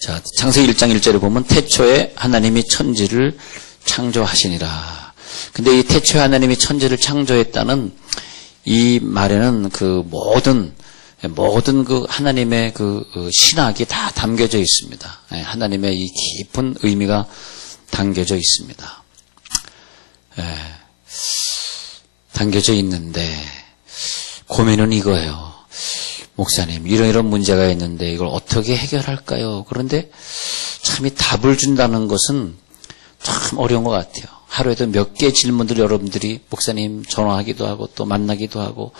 자, 창세기 1장 1절에 보면 태초에 하나님이 천지를 창조하시니라. 근데 이 태초에 하나님이 천지를 창조했다는 이 말에는 그 모든 그 하나님의 그 신학이 다 담겨져 있습니다. 하나님의 이 깊은 의미가 담겨져 있습니다. 담겨져 있는데 고민은 이거예요. 목사님, 이런 문제가 있는데 이걸 어떻게 해결할까요? 그런데 참 이 답을 준다는 것은 참 어려운 것 같아요. 하루에도 몇 개의 질문들 여러분들이 목사님 전화하기도 하고 또 만나기도 하고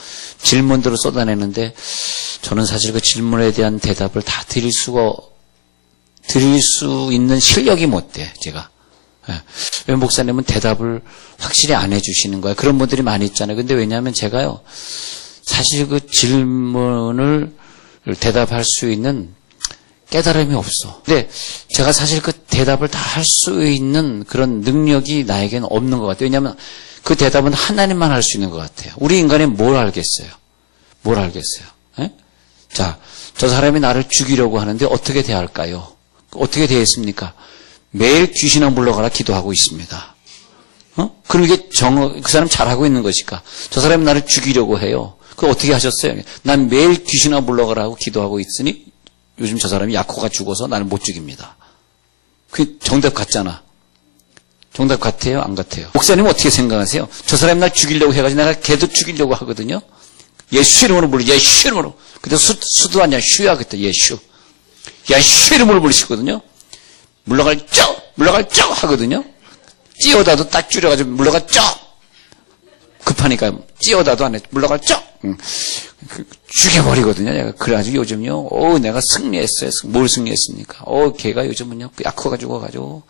질문들을 쏟아내는데 저는 사실 그 질문에 대한 대답을 다 드릴 수 있는 실력이 못 돼, 제가. 왜 목사님은 대답을 확실히 안 해주시는 거야? 그런 분들이 많이 있잖아요. 근데 왜냐하면 제가요, 사실 그 질문을 대답할 수 있는 깨달음이 없어. 근데 제가 사실 그 대답을 다 할 수 있는 그런 능력이 나에게는 없는 것 같아요. 왜냐하면 그 대답은 하나님만 할 수 있는 것 같아요. 우리 인간이 뭘 알겠어요? 뭘 알겠어요? 자, 저 사람이 나를 죽이려고 하는데 어떻게 대할까요? 어떻게 대했습니까? 매일 귀신아 물러가라 기도하고 있습니다. 그럼 이게 그 사람 잘하고 있는 것일까? 저 사람이 나를 죽이려고 해요. 그거 어떻게 하셨어요? 난 매일 귀신아 물러가라 하고 기도하고 있으니 요즘 저 사람이 약호가 죽어서 나는 못 죽입니다. 그 정답 같잖아. 정답 같아요? 안 같아요? 목사님은 어떻게 생각하세요? 저 사람이 날 죽이려고 해가지고 내가 걔도 죽이려고 하거든요. 예수 이름으로 불러. 예수 이름으로. 근데 수도 아니야. 슈야 그때 예수. 예수 이름으로 부르시거든요. 물러갈 쩍 하거든요. 찌어다도 딱 줄여가지고 물러갈 쩍. 급하니까 찌어다도 안 해. 물러갈 쩍. 죽여버리거든요. 내가 그래가지고 요즘요. 내가 승리했어요. 뭘 승리했습니까? 걔가 요즘은요. 약호가 죽어가지고.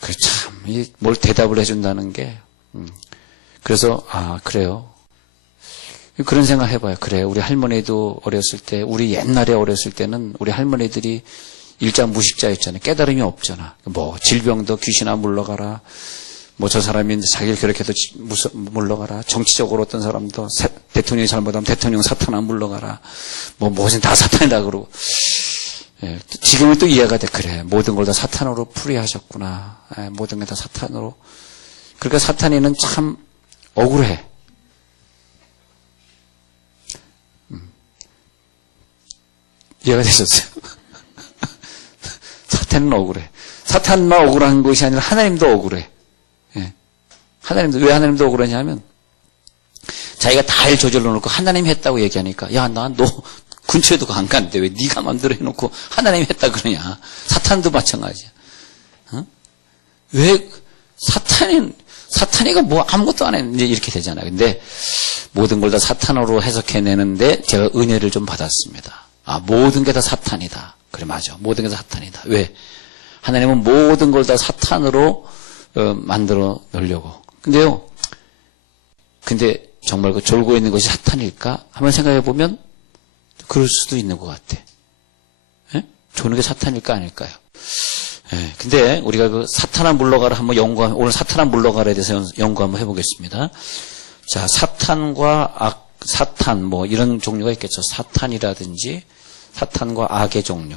그 참, 뭘 대답을 해준다는 게. 그래서 그래요. 그런 생각 해봐요. 그래, 우리 할머니도 어렸을 때, 우리 옛날에 어렸을 때는 우리 할머니들이 일자 무식자였잖아요. 깨달음이 없잖아. 뭐 질병도 귀신아 물러가라. 뭐 저 사람이 자기를 그렇게 해도 물러가라. 정치적으로 어떤 사람도 대통령이 잘못하면 대통령 사탄아 물러가라. 뭐 무엇은 다 사탄이다 그러고. 지금은 또 이해가 돼. 그래, 모든 걸 다 사탄으로 풀이하셨구나. 모든 게 다 사탄으로. 그러니까 사탄이는 참 억울해. 이해가 되셨어요? 사탄은 억울해. 사탄만 억울한 것이 아니라 하나님도 억울해. 하나님도, 왜 하나님도 억울하냐면, 자기가 다 일 저질러 놓고 하나님이 했다고 얘기하니까, 야, 나 너 근처에도 안 갔는데 왜 네가 마음대로 해놓고 하나님이 했다 그러냐. 사탄도 마찬가지야. 왜 사탄이가 뭐 아무것도 안 했는데 이렇게 되잖아요. 근데 모든 걸 다 사탄으로 해석해내는데 제가 은혜를 좀 받았습니다. 모든 게 다 사탄이다. 그래, 맞아. 모든 게 다 사탄이다. 왜? 하나님은 모든 걸 다 사탄으로 만들어 놓으려고. 근데 정말 그 졸고 있는 것이 사탄일까? 한번 생각해 보면 그럴 수도 있는 것 같아. 조는 게 사탄일까 아닐까요? 근데 우리가 그 사탄아 물러가라 한번 오늘 사탄아 물러가라에 대해서 연구 한번 해보겠습니다. 자, 사탄과 사탄 뭐 이런 종류가 있겠죠. 사탄이라든지 사탄과 악의 종류.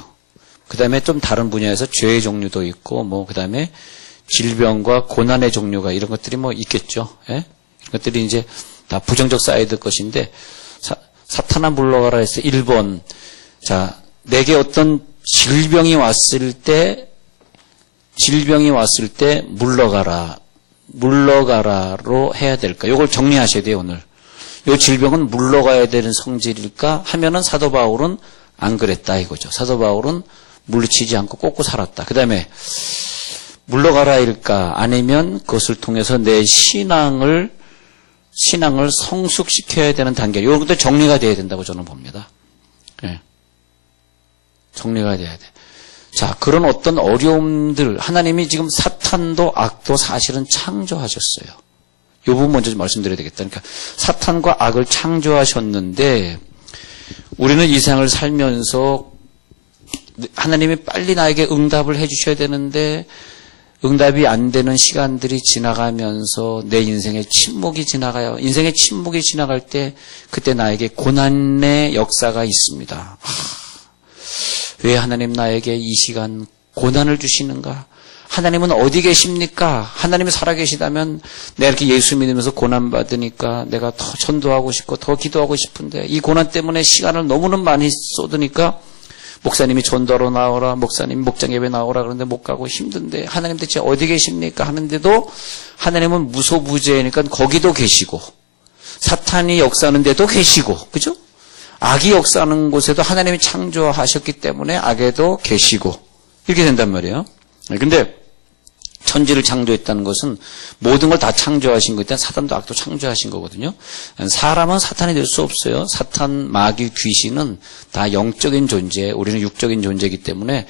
그 다음에 좀 다른 분야에서 죄의 종류도 있고 뭐 그 다음에 질병과 고난의 종류가 이런 것들이 뭐 있겠죠. 이런 것들이 이제 다 부정적 사이드 것인데 사탄아 물러가라 해서 1번. 자, 내게 어떤 질병이 왔을 때 물러가라로 해야 될까? 이걸 정리하셔야 돼요, 오늘. 이 질병은 물러가야 되는 성질일까? 하면은 사도 바울은 안 그랬다 이거죠. 사도 바울은 물리치지 않고 꽂고 살았다. 그 다음에 물러가라일까? 아니면 그것을 통해서 내 신앙을 성숙시켜야 되는 단계. 이런 것도 정리가 돼야 된다고 저는 봅니다. 정리가 돼야 돼. 자, 그런 어떤 어려움들, 하나님이 지금 사탄도 악도 사실은 창조하셨어요. 이 부분 먼저 좀 말씀드려야 되겠다. 그러니까 사탄과 악을 창조하셨는데 우리는 이 세상을 살면서 하나님이 빨리 나에게 응답을 해 주셔야 되는데 응답이 안 되는 시간들이 지나가면서 내 인생의 침묵이 지나가요. 인생의 침묵이 지나갈 때 그때 나에게 고난의 역사가 있습니다. 왜 하나님 나에게 이 시간 고난을 주시는가? 하나님은 어디 계십니까? 하나님이 살아계시다면 내가 이렇게 예수 믿으면서 고난받으니까 내가 더 전도하고 싶고 더 기도하고 싶은데 이 고난 때문에 시간을 너무나 많이 쏟으니까 목사님이 전도하러 나오라, 목사님 목장 예배 나오라 그러는데 못 가고 힘든데 하나님 대체 어디 계십니까? 하는데도 하나님은 무소부재니까 거기도 계시고 사탄이 역사하는 데도 계시고, 그죠? 악이 역사하는 곳에도 하나님이 창조하셨기 때문에 악에도 계시고 이렇게 된단 말이에요. 근데 천지를 창조했다는 것은 모든 걸 다 창조하신 거기 때문에 사탄도 악도 창조하신 거거든요. 사람은 사탄이 될 수 없어요. 사탄, 마귀, 귀신은 다 영적인 존재, 우리는 육적인 존재이기 때문에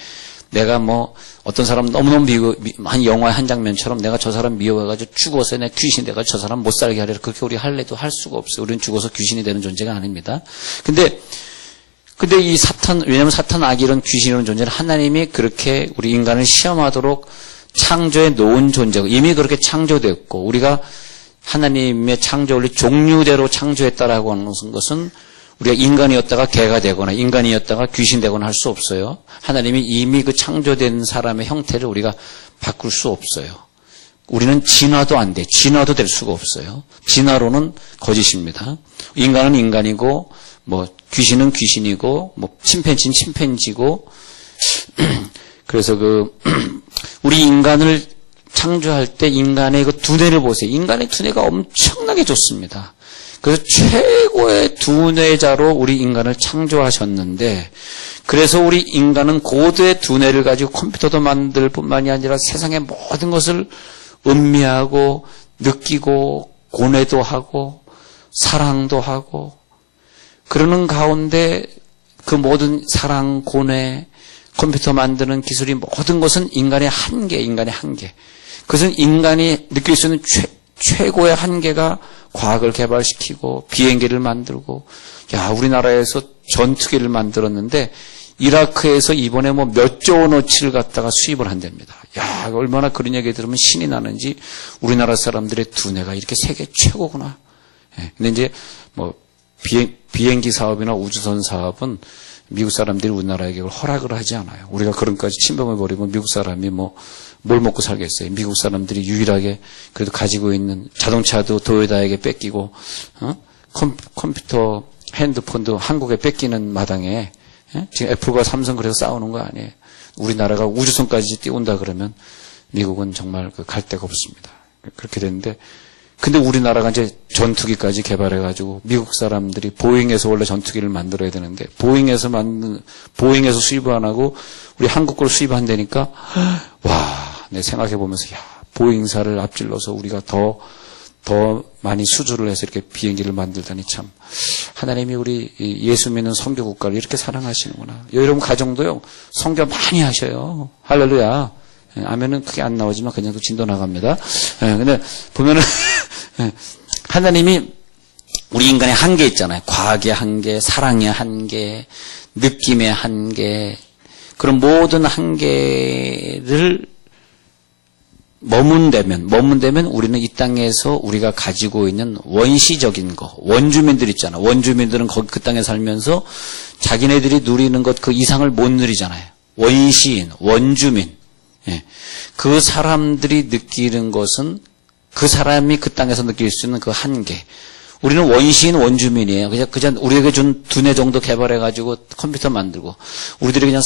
내가 뭐 어떤 사람 너무너무 한 영화의 한 장면처럼 내가 저 사람 미워해가지고 죽어서 내 귀신이 돼가지고 저 사람 못 살게 하려고 그렇게 우리 할래도 할 수가 없어요. 우리는 죽어서 귀신이 되는 존재가 아닙니다. 근데 이 사탄, 왜냐면 사탄, 악이 이런 귀신이라는 존재는 하나님이 그렇게 우리 인간을 시험하도록 창조해 놓은 존재고 이미 그렇게 창조됐고 우리가 하나님의 창조 원리 종류대로 창조했다라고 하는 것은 우리가 인간이었다가 개가 되거나 인간이었다가 귀신 되거나 할 수 없어요. 하나님이 이미 그 창조된 사람의 형태를 우리가 바꿀 수 없어요. 우리는 진화도 안 돼. 진화도 될 수가 없어요. 진화로는 거짓입니다. 인간은 인간이고 뭐 귀신은 귀신이고 뭐 침팬지는 침팬지고 그래서 우리 인간을 창조할 때 인간의 그 두뇌를 보세요. 인간의 두뇌가 엄청나게 좋습니다. 그래서 최고의 두뇌자로 우리 인간을 창조하셨는데 그래서 우리 인간은 고도의 두뇌를 가지고 컴퓨터도 만들 뿐만이 아니라 세상의 모든 것을 음미하고 느끼고 고뇌도 하고 사랑도 하고 그러는 가운데 그 모든 사랑, 고뇌, 컴퓨터 만드는 기술이 모든 것은 인간의 한계. 그것은 인간이 느낄 수 있는 최고의 한계가 과학을 개발시키고 비행기를 만들고 우리나라에서 전투기를 만들었는데 이라크에서 이번에 뭐 몇 조 원어치를 갖다가 수입을 한답니다. 얼마나 그런 얘기 들으면 신이 나는지 우리나라 사람들의 두뇌가 이렇게 세계 최고구나. 근데 이제 뭐 비행기 사업이나 우주선 사업은 미국 사람들이 우리나라에게 허락을 하지 않아요. 우리가 그런까지 침범해버리면 미국 사람이 뭘 먹고 살겠어요. 미국 사람들이 유일하게 그래도 가지고 있는 자동차도 도요타에게 뺏기고 컴퓨터, 핸드폰도 한국에 뺏기는 마당에 지금 애플과 삼성 그래서 싸우는 거 아니에요. 우리나라가 우주선까지 띄운다 그러면 미국은 정말 갈 데가 없습니다. 그렇게 됐는데 근데 우리나라가 이제 전투기까지 개발해가지고 미국 사람들이 보잉에서 원래 전투기를 만들어야 되는데 보잉에서 수입을 안 하고 우리 한국 걸 수입한다니까 내 생각해보면서 보잉사를 앞질러서 우리가 더 많이 수주를 해서 이렇게 비행기를 만들다니 참 하나님이 우리 예수 믿는 선교 국가를 이렇게 사랑하시는구나. 여러분 가정도요 선교 많이 하셔요. 할렐루야. 아멘은 크게 안 나오지만 그냥 또 진도 나갑니다. 근데 보면은 하나님이 우리 인간의 한계 있잖아요. 과학의 한계, 사랑의 한계, 느낌의 한계, 그런 모든 한계를 머문대면 우리는 이 땅에서 우리가 가지고 있는 원시적인 거, 원주민들 있잖아. 원주민들은 그 땅에 살면서 자기네들이 누리는 것 그 이상을 못 누리잖아요. 원시인, 원주민. 그 사람들이 느끼는 것은 그 사람이 그 땅에서 느낄 수 있는 그 한계. 우리는 원시인 원주민이에요. 그냥 우리에게 준 두뇌 정도 개발해가지고 컴퓨터 만들고 우리들이 그냥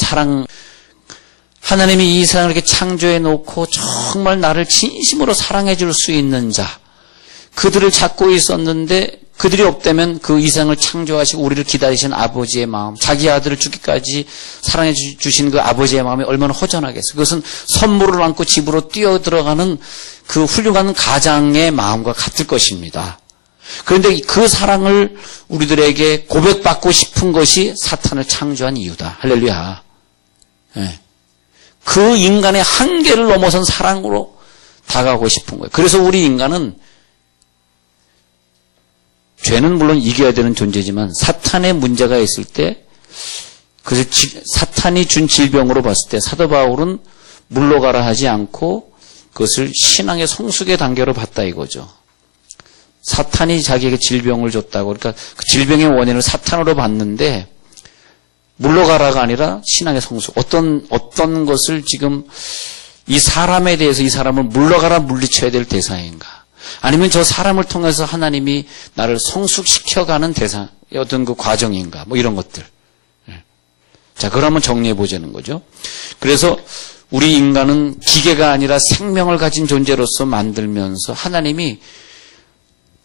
하나님이 이 세상을 이렇게 창조해 놓고 정말 나를 진심으로 사랑해 줄 수 있는 자, 그들을 찾고 있었는데 그들이 없다면 그 이상을 창조하시고 우리를 기다리신 아버지의 마음, 자기 아들을 주기까지 사랑해 주신 그 아버지의 마음이 얼마나 허전하겠어요. 그것은 선물을 안고 집으로 뛰어들어가는 그 훌륭한 가장의 마음과 같을 것입니다. 그런데 그 사랑을 우리들에게 고백받고 싶은 것이 사탄을 창조한 이유다. 할렐루야. 그 인간의 한계를 넘어선 사랑으로 다가가고 싶은 거예요. 그래서 우리 인간은 죄는 물론 이겨야 되는 존재지만 사탄의 문제가 있을 때 그래서 사탄이 준 질병으로 봤을 때 사도 바울은 물러가라 하지 않고 그것을 신앙의 성숙의 단계로 봤다 이거죠. 사탄이 자기에게 질병을 줬다고 그러니까 그 질병의 원인을 사탄으로 봤는데 물러가라가 아니라 신앙의 성숙. 어떤 것을 지금 이 사람에 대해서 이 사람을 물러가라 물리쳐야 될 대상인가? 아니면 저 사람을 통해서 하나님이 나를 성숙시켜가는 대상, 어떤 그 과정인가? 뭐 이런 것들. 자, 그걸 한번 정리해 보자는 거죠. 그래서 우리 인간은 기계가 아니라 생명을 가진 존재로서 만들면서 하나님이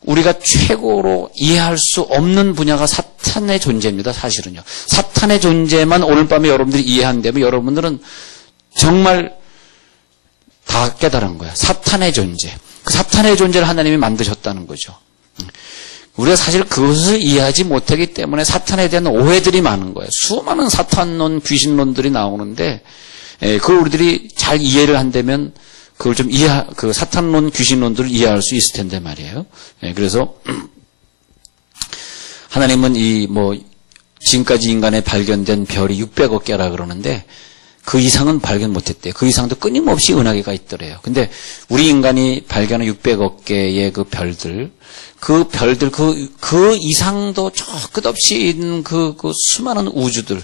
우리가 최고로 이해할 수 없는 분야가 사탄의 존재입니다. 사실은요. 사탄의 존재만 오늘 밤에 여러분들이 이해한다면 여러분들은 정말 다 깨달은 거야. 사탄의 존재. 그 사탄의 존재를 하나님이 만드셨다는 거죠. 우리가 사실 그것을 이해하지 못하기 때문에 사탄에 대한 오해들이 많은 거예요. 수많은 사탄론, 귀신론들이 나오는데 그걸 우리들이 잘 이해를 한다면 그걸 좀 그 사탄론, 귀신론들을 이해할 수 있을 텐데 말이에요. 그래서 하나님은 지금까지 인간에 발견된 별이 600억 개라 그러는데 그 이상은 발견 못했대요. 그 이상도 끊임없이 은하계가 있더래요. 근데 우리 인간이 발견한 600억 개의 그 별들, 그 이상도 저 끝없이 있는 그 수많은 우주들,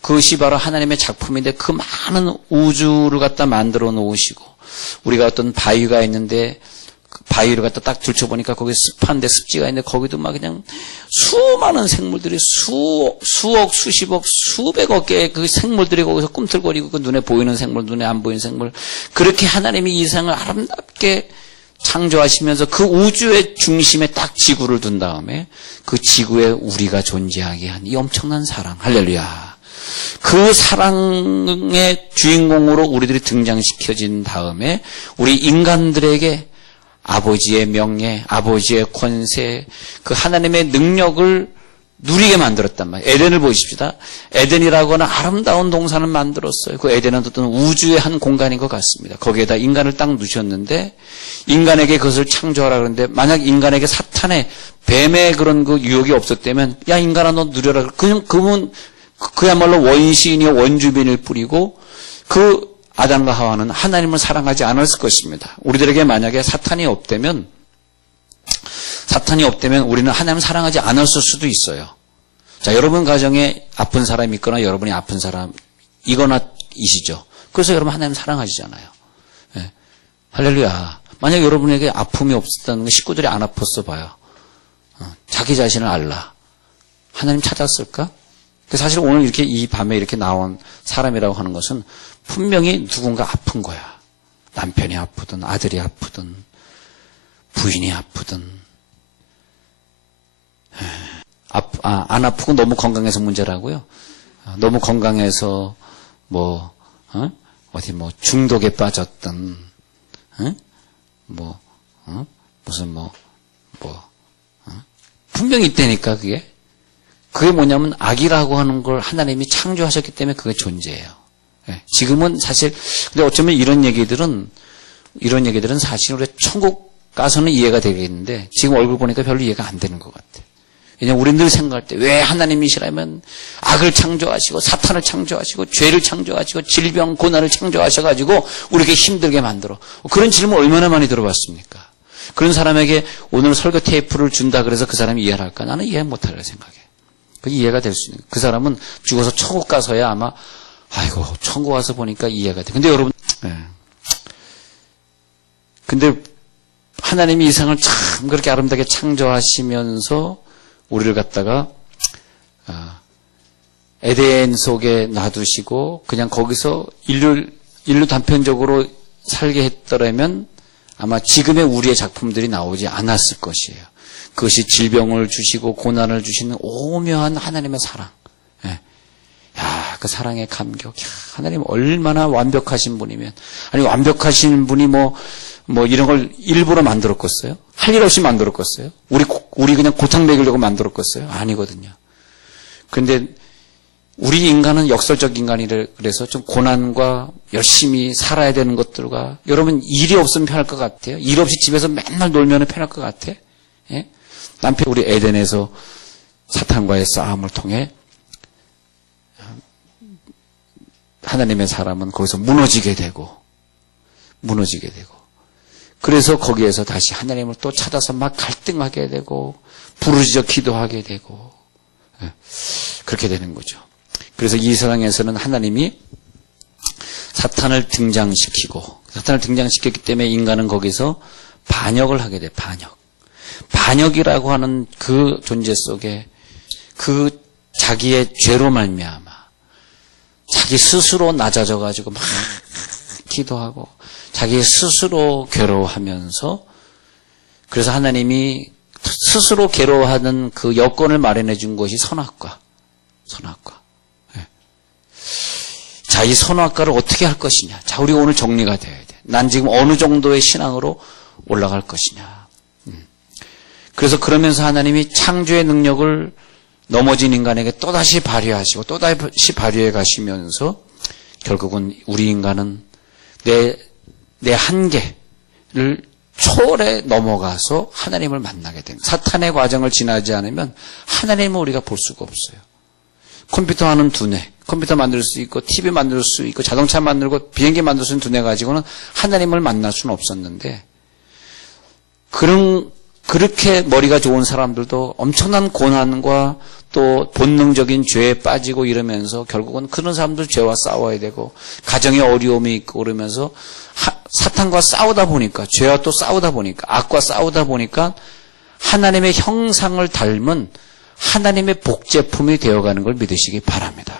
그것이 바로 하나님의 작품인데 그 많은 우주를 갖다 만들어 놓으시고, 우리가 어떤 바위가 있는데, 그 바위를 갖다 딱 들춰보니까 거기 습한데 습지가 있는데 거기도 막 그냥 수많은 생물들이 수억, 수십억, 수백억 개의 그 생물들이 거기서 꿈틀거리고 그 눈에 보이는 생물, 눈에 안 보이는 생물. 그렇게 하나님이 이 세상을 아름답게 창조하시면서 그 우주의 중심에 딱 지구를 둔 다음에 그 지구에 우리가 존재하게 한 이 엄청난 사랑. 할렐루야. 그 사랑의 주인공으로 우리들이 등장시켜진 다음에 우리 인간들에게 아버지의 명예, 아버지의 권세, 그 하나님의 능력을 누리게 만들었단 말이에요. 에덴을 보십시다. 에덴이라고 하는 아름다운 동산을 만들었어요. 그 에덴은 어떤 우주의 한 공간인 것 같습니다. 거기에다 인간을 딱 누셨는데 인간에게 그것을 창조하라 그러는데 만약 인간에게 사탄의 뱀의 그런 그 유혹이 없었다면 야 인간아 너 누려라. 그분 그야말로 원시인이요 원주민일 뿐이고 그 아담과 하와는 하나님을 사랑하지 않았을 것입니다. 우리들에게 만약에 사탄이 없다면 우리는 하나님을 사랑하지 않았을 수도 있어요. 자, 여러분 가정에 아픈 사람이 있거나 여러분이 아픈 사람이거나 이시죠. 그래서 여러분 하나님 사랑하시잖아요. 네. 할렐루야. 만약 여러분에게 아픔이 없었다는 건 식구들이 안 아팠어 봐요. 자기 자신을 알라. 하나님 찾았을까? 사실 오늘 이렇게 이 밤에 이렇게 나온 사람이라고 하는 것은 분명히 누군가 아픈 거야. 남편이 아프든 아들이 아프든 부인이 아프든 안 아프고 너무 건강해서 문제라고요. 너무 건강해서 어디 중독에 빠졌든 분명히 있다니까 그게 뭐냐면 악이라고 하는 걸 하나님이 창조하셨기 때문에 그게 존재해요. 지금은 사실 근데 어쩌면 이런 얘기들은 사실 우리 천국 가서는 이해가 되겠는데 지금 얼굴 보니까 별로 이해가 안 되는 것 같아. 왜냐면 우리 늘 생각할 때 왜 하나님이시라면 악을 창조하시고 사탄을 창조하시고 죄를 창조하시고 질병 고난을 창조하셔가지고 우리에게 힘들게 만들어. 그런 질문 얼마나 많이 들어봤습니까? 그런 사람에게 오늘 설교 테이프를 준다 그래서 그 사람이 이해를 할까? 나는 이해 못할 생각해. 그 이해가 될 수 있는. 그 사람은 죽어서 천국 가서야 아마 아이고 천국 와서 보니까 이해가 돼. 근데 여러분, 근데 하나님이 이 세상을 참 그렇게 아름답게 창조하시면서 우리를 갖다가 에덴 속에 놔두시고 그냥 거기서 인류 단편적으로 살게 했더라면 아마 지금의 우리의 작품들이 나오지 않았을 것이에요. 그것이 질병을 주시고 고난을 주시는 오묘한 하나님의 사랑. 야, 그 사랑의 감격. 야, 하나님 얼마나 완벽하신 분이면. 아니, 완벽하신 분이 이런 걸 일부러 만들었겠어요? 할 일 없이 만들었겠어요? 우리 그냥 고탕 먹이려고 만들었겠어요? 아니거든요. 그런데 우리 인간은 역설적 인간이라 그래서 좀 고난과 열심히 살아야 되는 것들과 여러분 일이 없으면 편할 것 같아요? 일 없이 집에서 맨날 놀면 편할 것 같아? 예? 남편 우리 에덴에서 사탄과의 싸움을 통해 하나님의 사람은 거기서 무너지게 되고 그래서 거기에서 다시 하나님을 또 찾아서 막 갈등하게 되고 부르짖어 기도하게 되고 그렇게 되는 거죠. 그래서 이 세상에서는 하나님이 사탄을 등장시켰기 때문에 인간은 거기서 반역을 하게 돼. 반역이라고 하는 그 존재 속에 그 자기의 죄로 말미암아 자기 스스로 낮아져 가지고 막 기도하고 자기 스스로 괴로워하면서, 그래서 하나님이 스스로 괴로워하는 그 여건을 마련해 준 것이 선악과. 예. 자, 이 선악과를 어떻게 할 것이냐. 자, 우리가 오늘 정리가 돼야 돼. 난 지금 어느 정도의 신앙으로 올라갈 것이냐. 그래서 그러면서 하나님이 창조의 능력을 넘어진 인간에게 또다시 발휘하시고 또다시 발휘해 가시면서 결국은 우리 인간은 내 한계를 초월해 넘어가서 하나님을 만나게 됩니다. 사탄의 과정을 지나지 않으면 하나님을 우리가 볼 수가 없어요. 컴퓨터 하는 두뇌, 컴퓨터 만들 수 있고 TV 만들 수 있고 자동차 만들고 비행기 만들 수 있는 두뇌 가지고는 하나님을 만날 수는 없었는데, 그렇게 머리가 좋은 사람들도 엄청난 고난과 또 본능적인 죄에 빠지고 이러면서 결국은 그런 사람들 죄와 싸워야 되고 가정에 어려움이 있고 그러면서 사탄과 싸우다 보니까, 죄와 또 싸우다 보니까, 악과 싸우다 보니까 하나님의 형상을 닮은 하나님의 복제품이 되어가는 걸 믿으시기 바랍니다.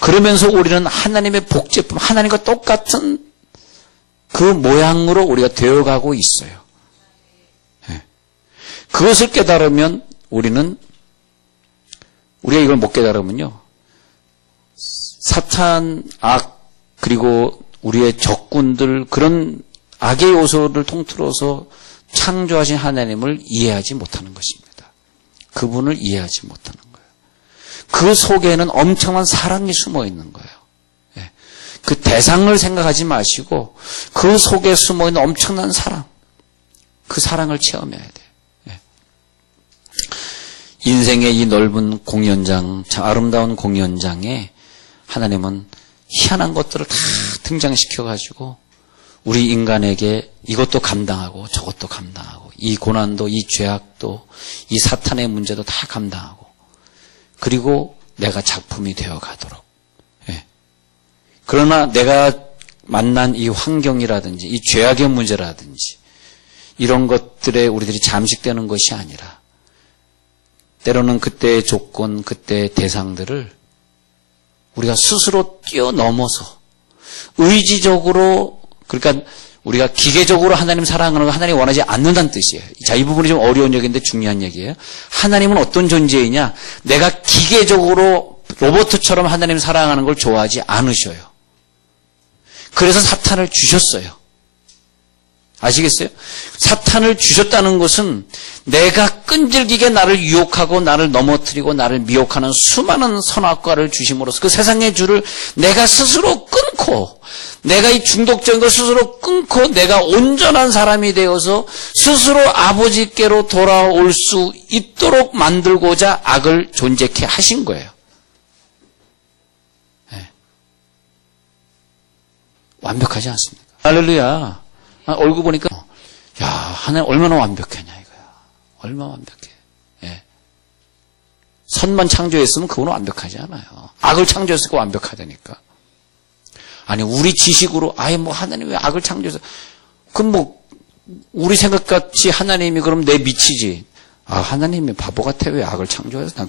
그러면서 우리는 하나님의 복제품, 하나님과 똑같은 그 모양으로 우리가 되어가고 있어요. 그것을 깨달으면 우리가 이걸 못 깨달으면요, 사탄, 악, 그리고 우리의 적군들, 그런 악의 요소를 통틀어서 창조하신 하나님을 이해하지 못하는 것입니다. 그분을 이해하지 못하는 거예요. 그 속에는 엄청난 사랑이 숨어 있는 거예요. 그 대상을 생각하지 마시고 그 속에 숨어 있는 엄청난 사랑, 그 사랑을 체험해야 돼요. 인생의 이 넓은 공연장, 참 아름다운 공연장에 하나님은 희한한 것들을 다 등장시켜가지고 우리 인간에게 이것도 감당하고 저것도 감당하고 이 고난도 이 죄악도 이 사탄의 문제도 다 감당하고, 그리고 내가 작품이 되어가도록. 그러나 내가 만난 이 환경이라든지 이 죄악의 문제라든지 이런 것들에 우리들이 잠식되는 것이 아니라 때로는 그때의 조건, 그때의 대상들을 우리가 스스로 뛰어넘어서 의지적으로, 그러니까 우리가 기계적으로 하나님 사랑하는 거 하나님 원하지 않는다는 뜻이에요. 자, 이 부분이 좀 어려운 얘기인데 중요한 얘기예요. 하나님은 어떤 존재이냐? 내가 기계적으로 로봇처럼 하나님 사랑하는 걸 좋아하지 않으셔요. 그래서 사탄을 주셨어요. 아시겠어요? 사탄을 주셨다는 것은 내가 끈질기게 나를 유혹하고 나를 넘어뜨리고 나를 미혹하는 수많은 선악과를 주심으로써 그 세상의 줄을 내가 스스로 끊고, 내가 이 중독적인 걸 스스로 끊고 내가 온전한 사람이 되어서 스스로 아버지께로 돌아올 수 있도록 만들고자 악을 존재케 하신 거예요. 완벽하지 않습니까? 할렐루야. 얼굴 보니까 야, 하나님 얼마나 완벽하냐 이거야. 얼마나 완벽해. 선만 창조했으면 그거는 완벽하지 않아요. 악을 창조했으니까 완벽하다니까. 아니, 우리 지식으로 아예 뭐 하나님 왜 악을 창조해서, 그럼 뭐 우리 생각같이 하나님이 그럼 내 미치지. 아, 하나님이 바보 같아. 왜 악을 창조해서? 난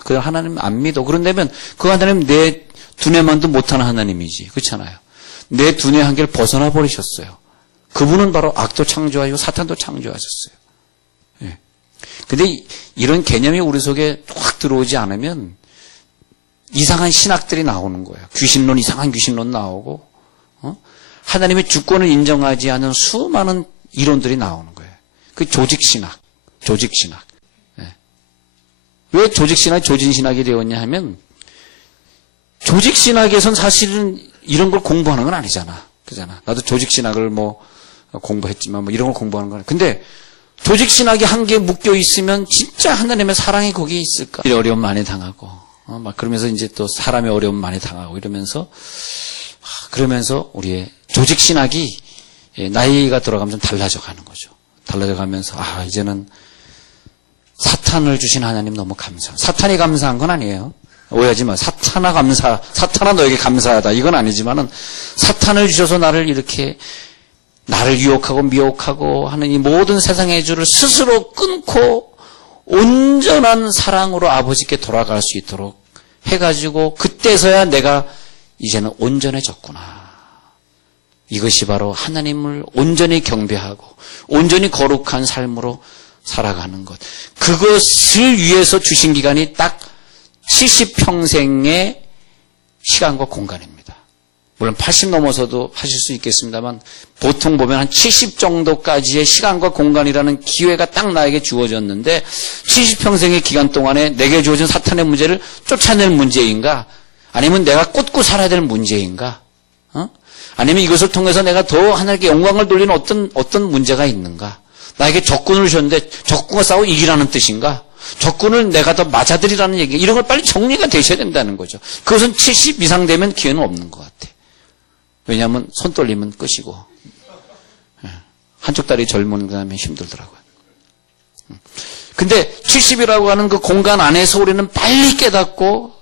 그 하나님 안 믿어. 그런다면 그 하나님 내 두뇌만도 못하는 하나님이지. 그렇잖아요. 내 두뇌 한계를 벗어나 버리셨어요. 그분은 바로 악도 창조하시고 사탄도 창조하셨어요. 근데 이런 개념이 우리 속에 확 들어오지 않으면 이상한 신학들이 나오는 거예요. 귀신론, 이상한 귀신론 나오고, 하나님의 주권을 인정하지 않은 수많은 이론들이 나오는 거예요. 그 조직신학. 왜 조직신학이 조진신학이 되었냐 하면, 조직신학에선 사실은 이런 걸 공부하는 건 아니잖아. 그잖아. 나도 조직신학을 뭐 공부했지만 뭐 이런 걸 공부하는 건 아니야. 근데 조직신학이 한계에 묶여 있으면 진짜 하나님의 사랑이 거기에 있을까? 어려움 많이 당하고, 막 그러면서 이제 또 사람의 어려움 많이 당하고 이러면서, 그러면서 우리의 조직신학이 나이가 들어가면서 달라져 가는 거죠. 달라져 가면서, 이제는 사탄을 주신 하나님 너무 감사해요. 사탄이 감사한 건 아니에요. 오해하지 마. 사탄아 너에게 감사하다. 이건 아니지만은 사탄을 주셔서 나를 이렇게 나를 유혹하고 미혹하고 하는 이 모든 세상의 주를 스스로 끊고 온전한 사랑으로 아버지께 돌아갈 수 있도록 해가지고 그때서야 내가 이제는 온전해졌구나. 이것이 바로 하나님을 온전히 경배하고 온전히 거룩한 삶으로 살아가는 것. 그것을 위해서 주신 기간이 딱 70평생의 시간과 공간입니다. 물론 80 넘어서도 하실 수 있겠습니다만 보통 보면 한 70 정도까지의 시간과 공간이라는 기회가 딱 나에게 주어졌는데 70평생의 기간 동안에 내게 주어진 사탄의 문제를 쫓아낼 문제인가? 아니면 내가 꽂고 살아야 될 문제인가? 아니면 이것을 통해서 내가 더 하나님께 영광을 돌리는 어떤 문제가 있는가? 나에게 적군을 주셨는데 적군과 싸워 이기라는 뜻인가? 적군을 내가 더 맞아들이라는 얘기, 이런 걸 빨리 정리가 되셔야 된다는 거죠. 그것은 70 이상 되면 기회는 없는 것 같아. 왜냐하면 손 떨리면 끝이고 한쪽 다리 젊은 그 다음에 힘들더라고요. 근데 70이라고 하는 그 공간 안에서 우리는 빨리 깨닫고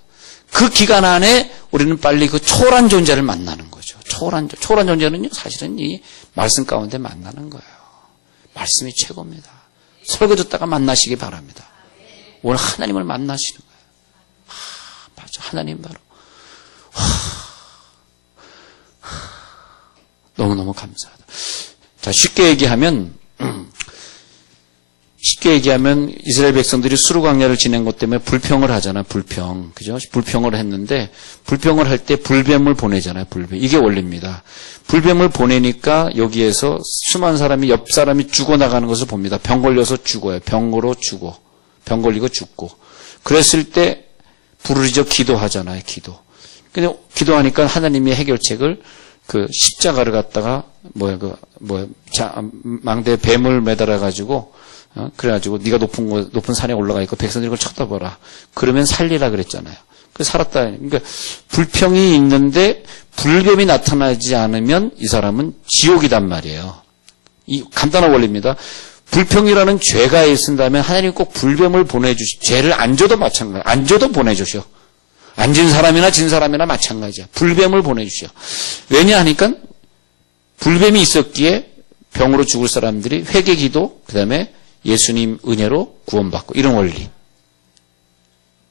그 기간 안에 우리는 빨리 그 초월한 존재를 만나는 거죠. 초월한 존재는요, 사실은 이 말씀 가운데 만나는 거예요. 말씀이 최고입니다. 설교 듣다가 만나시기 바랍니다. 오늘 하나님을 만나시는 거예요. 맞아. 하나님 바로. 너무너무 감사하다. 자, 쉽게 얘기하면 이스라엘 백성들이 수르 광야를 지낸 것 때문에 불평을 하잖아. 불평. 그죠? 불평을 했는데 불평을 할 때 불뱀을 보내잖아요. 불뱀. 이게 원리입니다. 불뱀을 보내니까 여기에서 수많은 사람이 옆 사람이 죽어나가는 것을 봅니다. 병 걸려서 죽어요. 병으로 죽어. 병 걸리고 죽고. 그랬을 때 부르짖어 기도하잖아요. 기도. 근데 기도하니까 하나님의 해결책을 그 십자가를 갖다가 망대에 뱀을 매달아 가지고 그래가지고 네가 높은 산에 올라가 있고 백성들이 그걸 쳐다봐라. 그러면 살리라 그랬잖아요. 그 살았다. 그러니까 불평이 있는데 불뱀이 나타나지 않으면 이 사람은 지옥이단 말이에요. 이 간단한 원리입니다. 불평이라는 죄가 있은다면 하나님 꼭 불뱀을 보내주시. 죄를 안 줘도 마찬가지. 안 줘도 보내주셔. 안 진 사람이나 진 사람이나 마찬가지야. 불뱀을 보내주셔. 왜냐하니까 불뱀이 있었기에 병으로 죽을 사람들이 회개기도, 그 다음에 예수님 은혜로 구원받고, 이런 원리.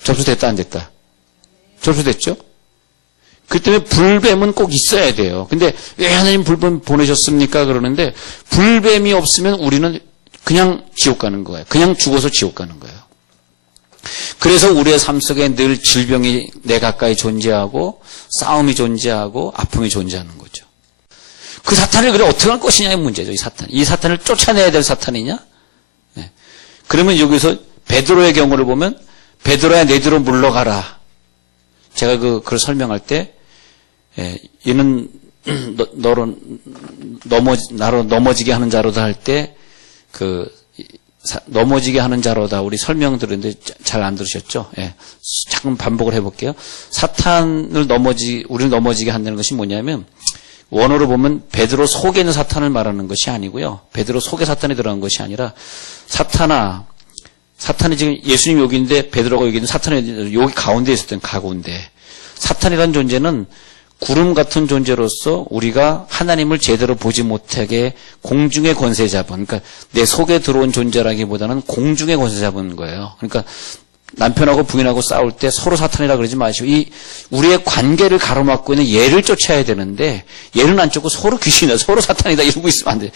접수됐다 안 됐다? 접수됐죠? 그 때문에 불뱀은 꼭 있어야 돼요. 근데 왜 하나님 불뱀 보내셨습니까? 그러는데 불뱀이 없으면 우리는 그냥 지옥 가는 거예요. 그냥 죽어서 지옥 가는 거예요. 그래서 우리의 삶 속에 늘 질병이 내 가까이 존재하고 싸움이 존재하고 아픔이 존재하는 거죠. 그 사탄을 그래 어떻게 할 것이냐의 문제죠. 이 사탄을 쫓아내야 될 사탄이냐? 네. 그러면 여기서 베드로의 경우를 보면 베드로야 내 뒤로 물러가라. 제가 그걸 설명할 때 얘는 나로 넘어지게 하는 자로다 할 때 넘어지게 하는 자로다. 우리 설명 들었는데 잘 안 들으셨죠? 예. 잠깐 반복을 해볼게요. 우리를 넘어지게 한다는 것이 뭐냐면, 원어로 보면 베드로 속에 있는 사탄을 말하는 것이 아니고요. 베드로 속에 사탄이 들어간 것이 아니라, 사탄이 지금 예수님 여기 있는데 베드로가 여기 있는 사탄이 여기 가운데 있었던 가운데. 사탄이라는 존재는 구름 같은 존재로서 우리가 하나님을 제대로 보지 못하게 공중의 권세 잡은, 그러니까 내 속에 들어온 존재라기보다는 공중의 권세 잡은 거예요. 그러니까 남편하고 부인하고 싸울 때 서로 사탄이라 그러지 마시고 우리의 관계를 가로막고 있는 얘를 쫓아야 되는데 얘는 안 쫓고 서로 귀신이다, 서로 사탄이다 이러고 있으면 안 돼.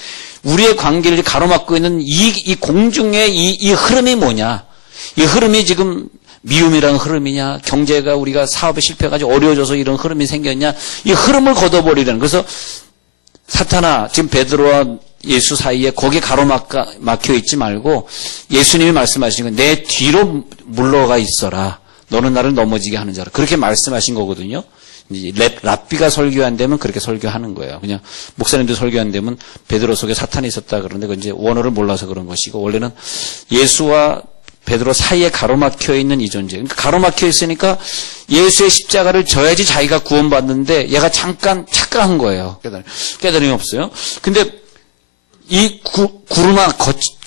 우리의 관계를 가로막고 있는 이 공중의 이 흐름이 뭐냐? 이 흐름이 지금 미움이라는 흐름이냐, 경제가 우리가 사업에 실패해가지고 어려워져서 이런 흐름이 생겼냐, 이 흐름을 걷어버리려는. 그래서 사탄아, 지금 베드로와 예수 사이에 거기에 가로막혀 있지 말고 예수님이 말씀하시는 건 내 뒤로 물러가 있어라. 너는 나를 넘어지게 하는 자라. 그렇게 말씀하신 거거든요. 랍비가 설교한다면 그렇게 설교하는 거예요. 그냥 목사님도 설교한다면 베드로 속에 사탄이 있었다 그러는데 그건 이제 원어를 몰라서 그런 것이고, 원래는 예수와 베드로 사이에 가로막혀 있는 이 존재. 그러니까 가로막혀 있으니까 예수의 십자가를 져야지 자기가 구원받는데 얘가 잠깐 착각한 거예요. 깨달음이 없어요. 근데 이 구름아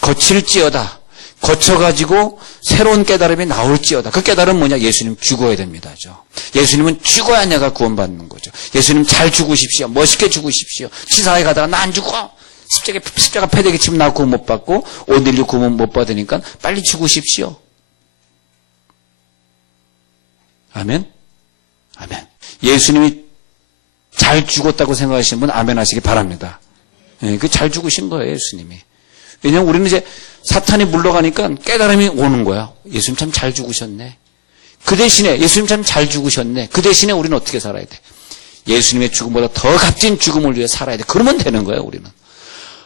거칠지어다. 거쳐가지고 새로운 깨달음이 나올지어다. 그 깨달음은 뭐냐? 예수님 죽어야 됩니다. 예수님은 죽어야 내가 구원받는 거죠. 예수님 잘 죽으십시오. 멋있게 죽으십시오. 치사하게 가다가 나 안 죽어. 십자가 패대기 치면 나 구원 못 받고 옷 일류 구원 못 받으니까 빨리 죽으십시오. 아멘? 아멘. 예수님이 잘 죽었다고 생각하시는 분 아멘 하시기 바랍니다. 예, 그 잘 죽으신 거예요, 예수님이. 왜냐면 우리는 이제 사탄이 물러가니까 깨달음이 오는 거야. 예수님 참 잘 죽으셨네. 그 대신에 예수님 참 잘 죽으셨네. 그 대신에 우리는 어떻게 살아야 돼? 예수님의 죽음보다 더 값진 죽음을 위해 살아야 돼. 그러면 되는 거예요, 우리는.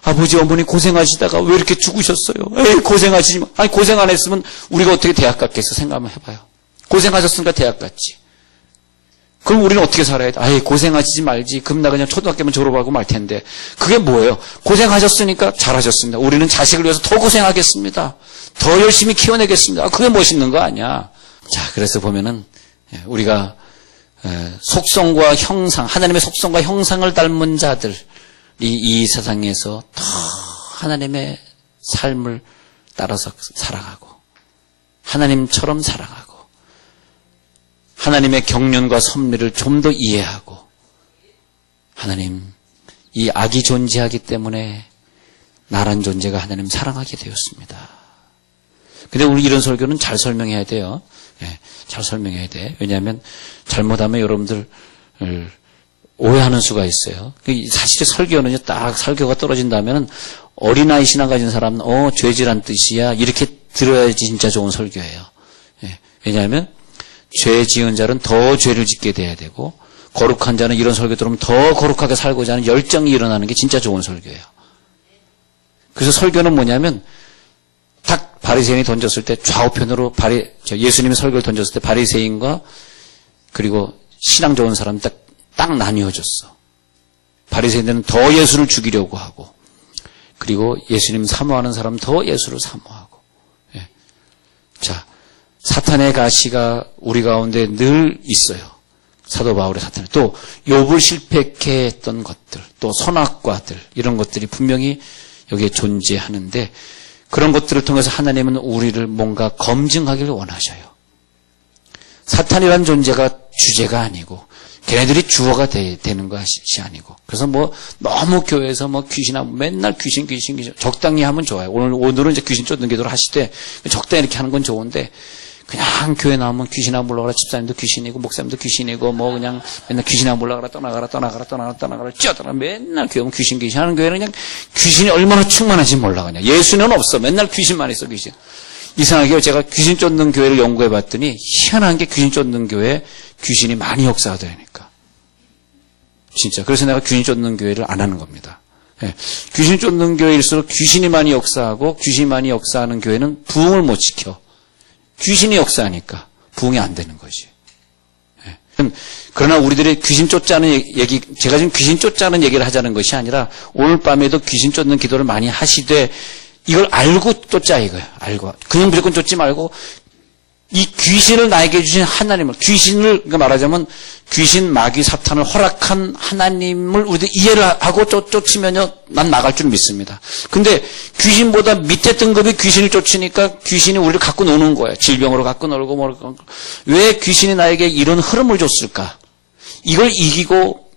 아버지, 어머니 고생하시다가 왜 이렇게 죽으셨어요? 에이, 고생하시지 마. 아니, 고생 안 했으면 우리가 어떻게 대학 갔겠어? 생각 한번 해봐요. 고생하셨으니까 대학 갔지. 그럼 우리는 어떻게 살아야 돼? 아이, 고생하시지 말지. 그럼 나 그냥 초등학교만 졸업하고 말 텐데. 그게 뭐예요? 고생하셨으니까 잘하셨습니다. 우리는 자식을 위해서 더 고생하겠습니다. 더 열심히 키워내겠습니다. 그게 멋있는 거 아니야. 자, 그래서 보면은 우리가 속성과 형상, 하나님의 속성과 형상을 닮은 자들이 이 세상에서 더 하나님의 삶을 따라서 살아가고 하나님처럼 살아가고 하나님의 경륜과 섭리를 좀 더 이해하고 하나님, 이 악이 존재하기 때문에 나란 존재가 하나님 사랑하게 되었습니다. 근데 우리 이런 설교는 잘 설명해야 돼요. 네, 잘 설명해야 돼. 왜냐하면 잘못하면 여러분들 오해하는 수가 있어요. 사실 설교는요, 딱 설교가 떨어진다면은 어린아이 신앙 가진 사람은 죄질한 뜻이야. 이렇게 들어야지 진짜 좋은 설교예요. 네, 왜냐하면 죄 지은 자는 더 죄를 짓게 돼야 되고 거룩한 자는 이런 설교 들으면 더 거룩하게 살고자 하는 열정이 일어나는 게 진짜 좋은 설교예요. 그래서 설교는 뭐냐면 딱 바리새인이 던졌을 때 좌우편으로 예수님이 설교를 던졌을 때 바리새인과 그리고 신앙 좋은 사람 딱 나뉘어졌어. 바리새인들은 더 예수를 죽이려고 하고 그리고 예수님 사모하는 사람은 더 예수를 사모하고. 예. 자, 사탄의 가시가 우리 가운데 늘 있어요. 사도 바울의 사탄. 또 욥을 실패케 했던 것들, 또 선악과들 이런 것들이 분명히 여기에 존재하는데 그런 것들을 통해서 하나님은 우리를 뭔가 검증하기를 원하셔요. 사탄이라는 존재가 주제가 아니고 걔네들이 주어가 되는 것이 아니고 그래서 너무 교회에서 귀신하고 맨날 귀신 적당히 하면 좋아요. 오늘은 이제 귀신 쫓는 기도를 하시되 적당히 이렇게 하는 건 좋은데 그냥 교회 나오면 귀신하고 물러가라. 집사님도 귀신이고 목사님도 귀신이고 그냥 맨날 귀신하고 물러가라. 떠나가라. 찌어들어라. 맨날 교회 오면 귀신 하는 교회는 그냥 귀신이 얼마나 충만한지 몰라. 그냥 예수는 없어. 맨날 귀신만 있어. 귀신. 이상하게 제가 귀신 쫓는 교회를 연구해 봤더니 희한한 게 귀신 쫓는 교회에 귀신이 많이 역사하더라니까. 진짜. 그래서 내가 귀신 쫓는 교회를 안 하는 겁니다. 예. 귀신 쫓는 교회일수록 귀신이 많이 역사하고 귀신이 많이 역사하는 교회는 부흥을 못 지켜. 귀신이 역사하니까 부흥이 안 되는 거지. 예. 그러나 우리들이 귀신 쫓자는 얘기, 제가 지금 귀신 쫓자는 얘기를 하자는 것이 아니라 오늘 밤에도 귀신 쫓는 기도를 많이 하시되 이걸 알고 쫓자 이거예요. 알고. 그냥 무조건 쫓지 말고 이 귀신을 나에게 주신 하나님을, 그러니까 말하자면 귀신, 마귀, 사탄을 허락한 하나님을 우리들 이해를 하고 쫓으면요, 난 나갈 줄 믿습니다. 근데 귀신보다 밑에 등급이 귀신을 쫓으니까 귀신이 우리를 갖고 노는 거예요. 질병으로 갖고 놀고 왜 귀신이 나에게 이런 흐름을 줬을까? 이걸 이기고,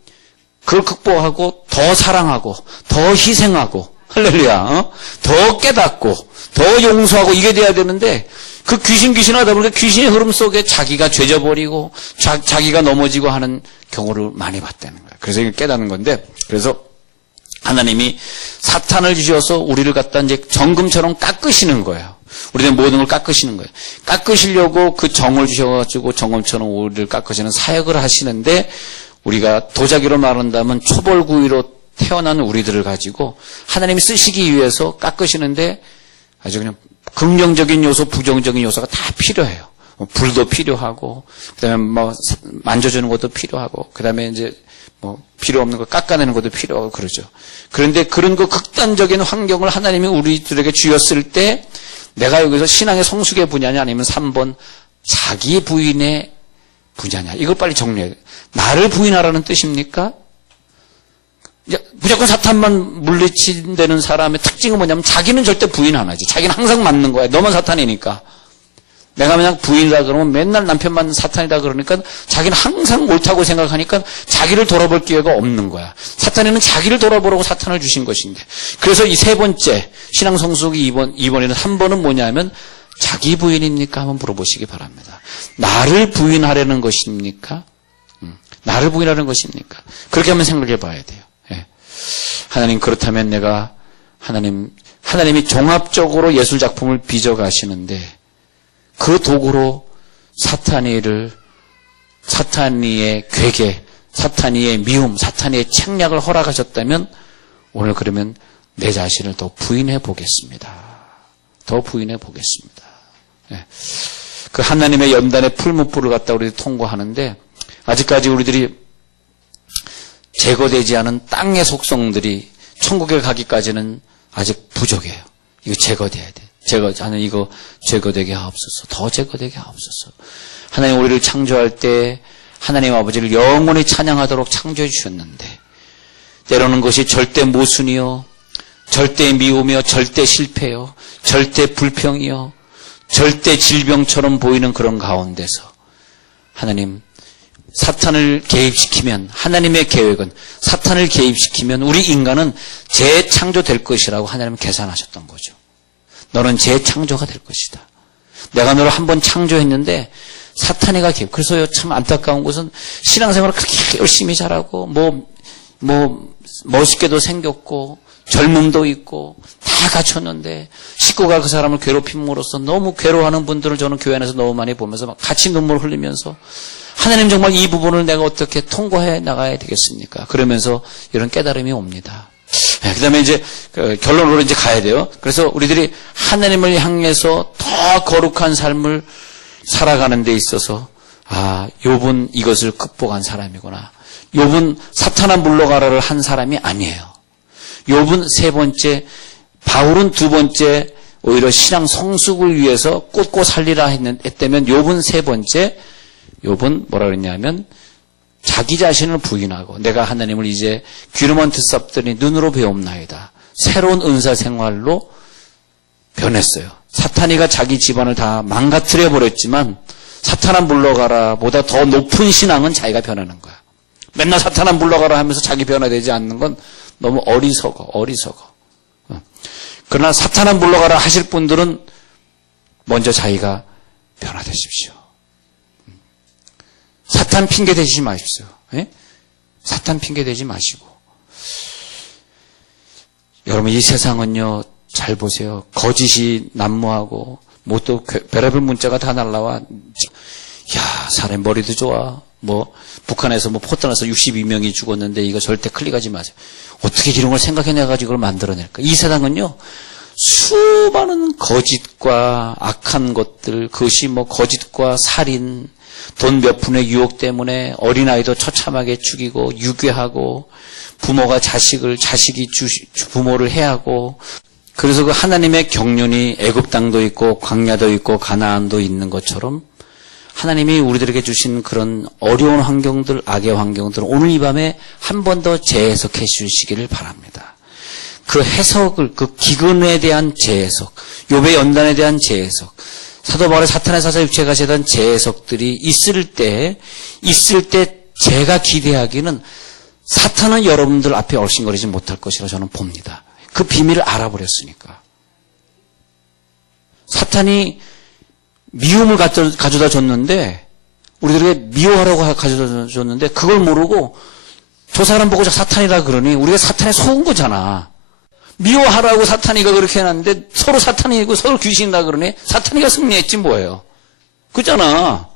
그걸 극복하고, 더 사랑하고, 더 희생하고, 할렐루야, 더 깨닫고, 더 용서하고 이게 돼야 되는데, 그 귀신 하다 보니까 귀신의 흐름 속에 자기가 죄져버리고 자기가 넘어지고 하는 경우를 많이 봤다는 거예요. 그래서 이걸 깨닫는 건데 그래서 하나님이 사탄을 주셔서 우리를 갖다 이제 정금처럼 깎으시는 거예요. 우리는 모든 걸 깎으시는 거예요. 깎으시려고 그 정을 주셔가지고 정금처럼 우리를 깎으시는 사역을 하시는데 우리가 도자기로 말한다면 초벌구이로 태어난 우리들을 가지고 하나님이 쓰시기 위해서 깎으시는데 아주 그냥 긍정적인 요소, 부정적인 요소가 다 필요해요. 불도 필요하고, 그 다음에 만져주는 것도 필요하고, 그 다음에 이제 필요 없는 거 깎아내는 것도 필요하고 그러죠. 그런데 그런 극단적인 환경을 하나님이 우리들에게 주었을 때, 내가 여기서 신앙의 성숙의 분야냐 아니면 3번 자기 부인의 분야냐. 이걸 빨리 정리해야 돼요. 나를 부인하라는 뜻입니까? 무조건 사탄만 물리친다는 사람의 특징은 뭐냐면 자기는 절대 부인 안 하지. 자기는 항상 맞는 거야. 너만 사탄이니까. 내가 그냥 부인이다 그러면 맨날 남편만 사탄이다 그러니까 자기는 항상 옳다고 생각하니까 자기를 돌아볼 기회가 없는 거야. 사탄에는 자기를 돌아보라고 사탄을 주신 것인데. 그래서 이 세 번째 신앙 성숙이 2번에는 3번은 뭐냐면 자기 부인입니까? 한번 물어보시기 바랍니다. 나를 부인하려는 것입니까? 나를 부인하는 것입니까? 그렇게 한번 생각해 봐야 돼요. 예. 하나님 그렇다면 내가 하나님이 종합적으로 예술 작품을 빚어 가시는데 그 도구로 사탄이의 괴계, 사탄이의 미움, 사탄이의 책략을 허락하셨다면 오늘 그러면 내 자신을 더 부인해 보겠습니다. 더 부인해 보겠습니다. 예. 그 하나님의 연단의 풀무불을 갖다 우리들이 통과하는데 아직까지 우리들이 제거되지 않은 땅의 속성들이 천국에 가기까지는 아직 부족해요. 이거 제거돼야 돼. 하나님 이거 제거되게 하옵소서. 더 제거되게 하옵소서. 하나님 우리를 창조할 때 하나님 아버지를 영원히 찬양하도록 창조해 주셨는데 때로는 것이 절대 모순이요, 절대 미움이요, 절대 실패요, 절대 불평이요, 절대 질병처럼 보이는 그런 가운데서 하나님 사탄을 개입시키면 하나님의 계획은 사탄을 개입시키면 우리 인간은 재창조될 것이라고 하나님은 계산하셨던 거죠. 너는 재창조가 될 것이다. 내가 너를 한번 창조했는데 사탄이가 개입. 그래서 참 안타까운 것은 신앙생활을 그렇게 열심히 잘하고 멋있게도 생겼고 젊음도 있고 다 갖췄는데 식구가 그 사람을 괴롭힘으로써 너무 괴로워하는 분들을 저는 교회 안에서 너무 많이 보면서 막 같이 눈물을 흘리면서 하나님 정말 이 부분을 내가 어떻게 통과해 나가야 되겠습니까? 그러면서 이런 깨달음이 옵니다. 그 다음에 이제 결론으로 이제 가야 돼요. 그래서 우리들이 하나님을 향해서 더 거룩한 삶을 살아가는 데 있어서 욥은 이것을 극복한 사람이구나. 욥은 사탄아 물러가라를 한 사람이 아니에요. 욥은 세 번째, 바울은 두 번째 오히려 신앙 성숙을 위해서 꽂고 살리라 했다면 욥은 세 번째, 욥은 뭐라 그랬냐면 자기 자신을 부인하고 내가 하나님을 이제 귀로만 듣sap더니 눈으로 배움나이다. 새로운 은사 생활로 변했어요. 사탄이가 자기 집안을 다 망가뜨려 버렸지만 사탄아 물러가라 보다 더 높은 신앙은 자기가 변하는 거야. 맨날 사탄아 물러가라 하면서 자기 변화되지 않는 건 너무 어리석어. 그러나 사탄아 물러가라 하실 분들은 먼저 자기가 변화되십시오. 사탄 핑계 대지 마십시오. 예? 사탄 핑계 대지 마시고. 여러분 이 세상은요 잘 보세요. 거짓이 난무하고 뭐 또 별의별 문자가 다 날라와. 야 사람 머리도 좋아. 북한에서 포탄에서 62명이 죽었는데 이거 절대 클릭하지 마세요. 어떻게 이런 걸 생각해내가지고 이걸 만들어낼까? 이 세상은요 수많은 거짓과 악한 것들, 그것이 거짓과 살인, 돈 몇 푼의 유혹 때문에 어린아이도 처참하게 죽이고 유괴하고 부모가 자식이 부모를 해하고 그래서 그 하나님의 경륜이 애굽 땅도 있고 광야도 있고 가나안도 있는 것처럼 하나님이 우리들에게 주신 그런 어려운 환경들, 악의 환경들을 오늘 이 밤에 한 번 더 재해석해 주시기를 바랍니다. 그 해석을, 그 기근에 대한 재해석, 욥의 연단에 대한 재해석, 사도 바울의 사탄의 사사 육체가 재단 재해석들이 있을 때 제가 기대하기는 사탄은 여러분들 앞에 얼씬거리지 못할 것이라 저는 봅니다. 그 비밀을 알아버렸으니까. 사탄이 미움을 가져다 줬는데 우리들에게 미워하라고 가져다 줬는데 그걸 모르고 저 사람 보고 사탄이라 그러니 우리가 사탄에 속은 거잖아. 미워하라고 사탄이가 그렇게 해놨는데 서로 사탄이고 서로 귀신이다 그러니 사탄이가 승리했지 뭐예요. 그잖아.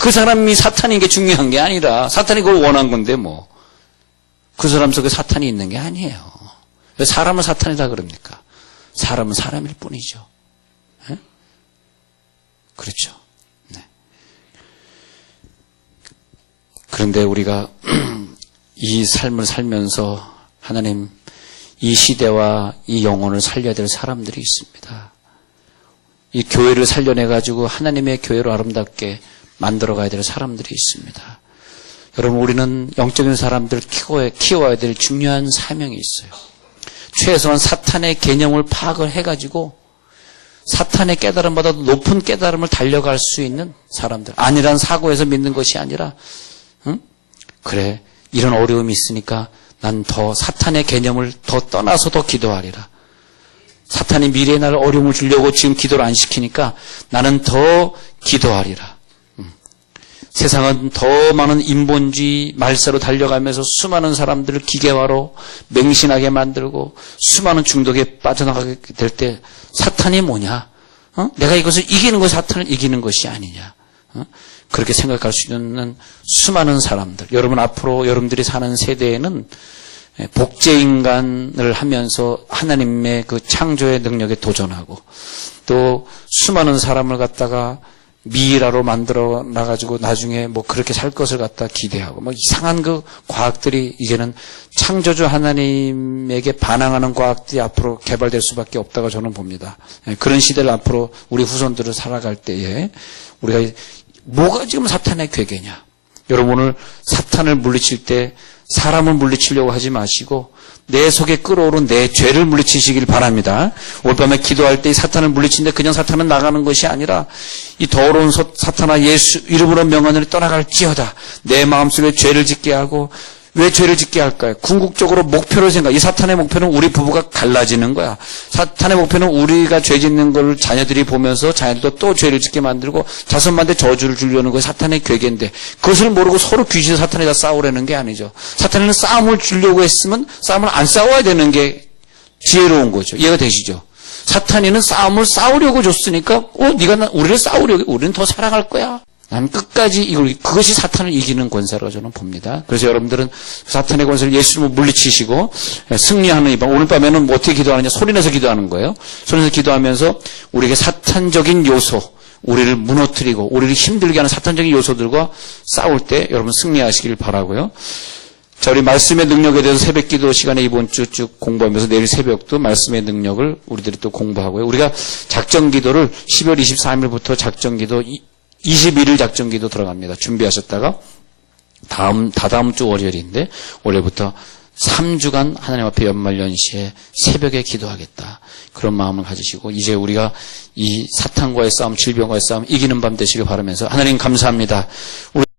그 사람이 사탄인 게 중요한 게 아니라 사탄이 그걸 원한 건데 뭐. 그 사람 속에 사탄이 있는 게 아니에요. 왜 사람은 사탄이다 그럽니까? 사람은 사람일 뿐이죠. 네? 그렇죠. 네. 그런데 우리가 이 삶을 살면서 하나님 이 시대와 이 영혼을 살려야 될 사람들이 있습니다. 이 교회를 살려내가지고 하나님의 교회로 아름답게 만들어가야 될 사람들이 있습니다. 여러분, 우리는 영적인 사람들을 키워야 될 중요한 사명이 있어요. 최소한 사탄의 개념을 파악을 해가지고 사탄의 깨달음보다도 높은 깨달음을 달려갈 수 있는 사람들. 아니란 사고에서 믿는 것이 아니라, 그래, 이런 어려움이 있으니까 난 더 사탄의 개념을 더 떠나서 더 기도하리라. 사탄이 미래의 날 어려움을 주려고 지금 기도를 안 시키니까 나는 더 기도하리라. 세상은 더 많은 인본주의 말세로 달려가면서 수많은 사람들을 기계화로 맹신하게 만들고 수많은 중독에 빠져나가게 될 때 사탄이 뭐냐? 내가 이것을 이기는 것이 사탄을 이기는 것이 아니냐? 그렇게 생각할 수 있는 수많은 사람들. 여러분, 앞으로 여러분들이 사는 세대에는 복제인간을 하면서 하나님의 그 창조의 능력에 도전하고 또 수많은 사람을 갖다가 미이라로 만들어 놔가지고 나중에 뭐 그렇게 살 것을 갖다 기대하고 뭐 이상한 그 과학들이 이제는 창조주 하나님에게 반항하는 과학들이 앞으로 개발될 수밖에 없다고 저는 봅니다. 그런 시대를 앞으로 우리 후손들을 살아갈 때에 우리가 뭐가 지금 사탄의 괴계냐? 여러분, 오늘 사탄을 물리칠 때 사람을 물리치려고 하지 마시고 내 속에 끓어오른 내 죄를 물리치시길 바랍니다. 오늘 밤에 기도할 때 이 사탄을 물리치는데 그냥 사탄은 나가는 것이 아니라 이 더러운 사탄아 예수 이름으로 명하노니 떠나갈지어다. 내 마음속에 죄를 짓게 하고 왜 죄를 짓게 할까요? 궁극적으로 목표를 이 사탄의 목표는 우리 부부가 갈라지는 거야. 사탄의 목표는 우리가 죄 짓는 걸 자녀들이 보면서 자녀들도 또 죄를 짓게 만들고 자손한테 저주를 주려는 거예요. 사탄의 괴계인데 그것을 모르고 서로 귀신 사탄에다 싸우려는 게 아니죠. 사탄에는 싸움을 주려고 했으면 싸움을 안 싸워야 되는 게 지혜로운 거죠. 이해가 되시죠? 사탄이는 싸움을 싸우려고 줬으니까 네가 우리를 싸우려고 우리는 더 사랑할 거야. 난 끝까지 그것이 사탄을 이기는 권세라고 저는 봅니다. 그래서 여러분들은 사탄의 권세를 예수님을 물리치시고 승리하는 이 밤, 오늘 밤에는 뭐 어떻게 기도하느냐? 소리내서 기도하는 거예요. 소리내서 기도하면서 우리에게 사탄적인 요소, 우리를 무너뜨리고 우리를 힘들게 하는 사탄적인 요소들과 싸울 때 여러분 승리하시길 바라고요. 자, 우리 말씀의 능력에 대해서 새벽 기도 시간에 이번 주 쭉 공부하면서 내일 새벽도 말씀의 능력을 우리들이 또 공부하고요. 우리가 작전 기도를 12월 23일부터 작전 기도 21일 작전 기도 들어갑니다. 준비하셨다가 다다음 주 월요일인데 월요일부터 3주간 하나님 앞에 연말연시에 새벽에 기도하겠다. 그런 마음을 가지시고 이제 우리가 이 사탄과의 싸움, 질병과의 싸움 이기는 밤 되시길 바라면서 하나님 감사합니다.